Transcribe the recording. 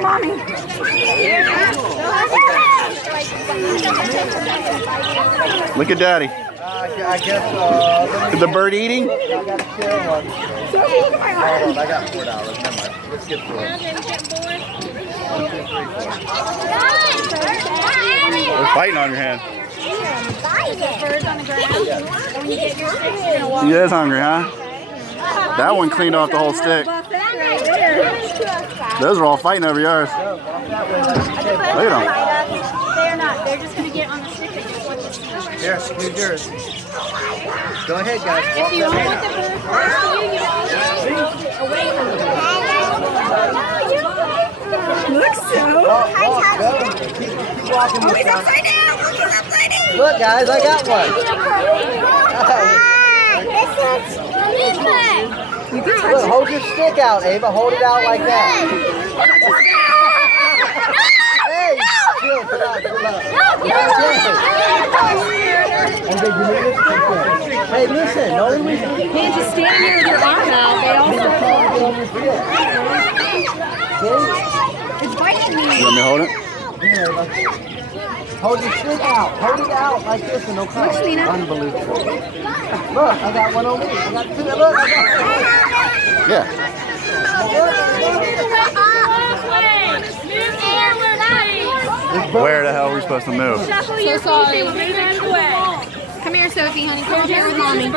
Mommy. Look at Daddy. I guess, Is the bird eating? I got to share one. Hold on, I got $4. Never mind. Let's get 4. 1, 2, 3, 4. They're fighting on your hand. He is hungry, huh? That one cleaned off the whole stick. Those are all fighting over yours. Look at them. They're not. They're just going to get on the stick. They just want to see. Here, here's yours. Go ahead, guys. If you don't want the bird first, you get away from the bird. Looks so. Keep walking this He's upside down. Look, he's upside down. Look, guys, I got one. Look, hold your stick out, Ava. Hold it out like that. Hey, chill, Hey, listen, no one was... You can't just stand here with your arm out. They also... It's biting me. You want me to hold it? Hold your stick out. Hold it out like this and they'll come. Unbelievable. Look, I got one on me. I got 2. Look, I got... Yeah. Where the hell are we supposed to move? So sorry. Come here, Sophie, honey. Come here with mommy.